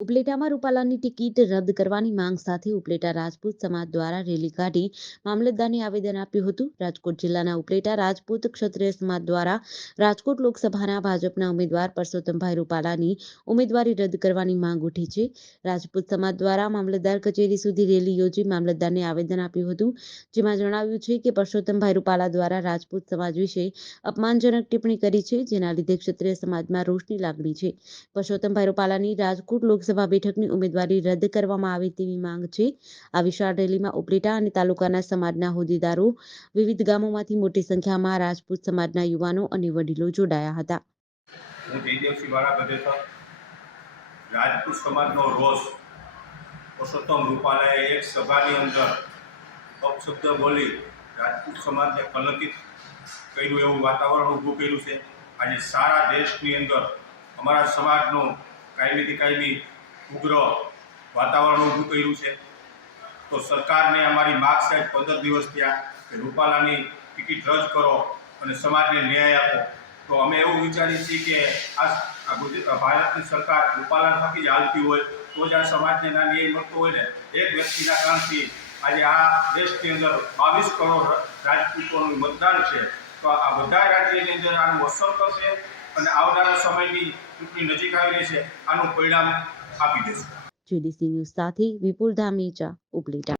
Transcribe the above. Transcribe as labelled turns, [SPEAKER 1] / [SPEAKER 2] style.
[SPEAKER 1] ઉપલેટામાં રૂપાલાની ticket રદ કરવાની માંગ સાથે ઉપલેટા રાજપૂત સમાજ દ્વારા રેલી કાઢી મામલતદારને આવેદન આપ્યું હતું. રાજકોટ જિલ્લાના ઉપલેટા રાજપૂત ક્ષત્રિય સમાજ દ્વારા રાજકોટ લોકસભાના ભાજપના ઉમેદવાર પરસોત્તમભાઈ રૂપાલાની ઉમેદવારી રદ કરવાની માંગ ઉઠી છે. રાજપૂત સમાજ દ્વારા મામલતદાર કચેરી સુધી રેલી યોજી મામલતદારને આવેદન આપ્યું હતું, જેમાં જણાવ્યું છે કે પરસોત્તમભાઈ રૂપાલા દ્વારા રાજપૂત સમાજ વિશે અપમાનજનક ટિપ્પણી કરી છે, જેના લીધે ક્ષત્રિય સમાજમાં રોષની લાગણી છે. પરસોત્તમભાઈ રૂપાલાની રાજકોટ લોકસભા બેઠકની ઉમેદવારી રદ કરવામાં આવે તેવી માંગ છે. આ વિશાળ રેલીમાં ઉપલેટા અને તાલુકાના સમાજના હોદ્દેદારો, વિવિધ ગામોમાંથી મોટી સંખ્યામાં રાજપૂત સમાજના યુવાનો અને વડીલો જોડાયા હતા.
[SPEAKER 2] રાજપૂત સમાજનો રોષ પુરુષોત્તમ રૂપાલાએ એક સભાની અંદર અપશબ્દ બોલી રાજપૂત સમાજને કલંકિત કર્યું એવું વાતાવરણ ઊભું કર્યું છે. આજે સારા દેશની અંદર અમારા સમાજનો કાયમીથી કાયમી ઉગ્ર વાતાવરણ ઊભું કર્યું છે. તો સરકારને અમારી માગ સાહેબ પંદર દિવસ થયા કે રૂપાલાની ટિકિટ રદ કરો અને સમાજને ન્યાય આપો. તો અમે એવું વિચારીએ છીએ કે આ ગુજરાત ભારતની સરકાર રૂપાલા થકી જ હાલતી હોય, તો જ આ સમાજને ના ન્યાય મળતો હોય ને, એક વ્યક્તિના કારણથી આજે આ દેશની અંદર બાવીસ કરોડ રાજપૂતોનું મતદાન છે. તો આ બધા રાજ્યની અંદર આનું અસર કરશે અને આવનારા સમયની ચૂંટણી નજીક આવી રહી છે. આનું પરિણામ આપી દેશે.
[SPEAKER 1] જીડીસી ન્યૂઝ સાથે વિપુલ ધામીચા ઉપલેટા.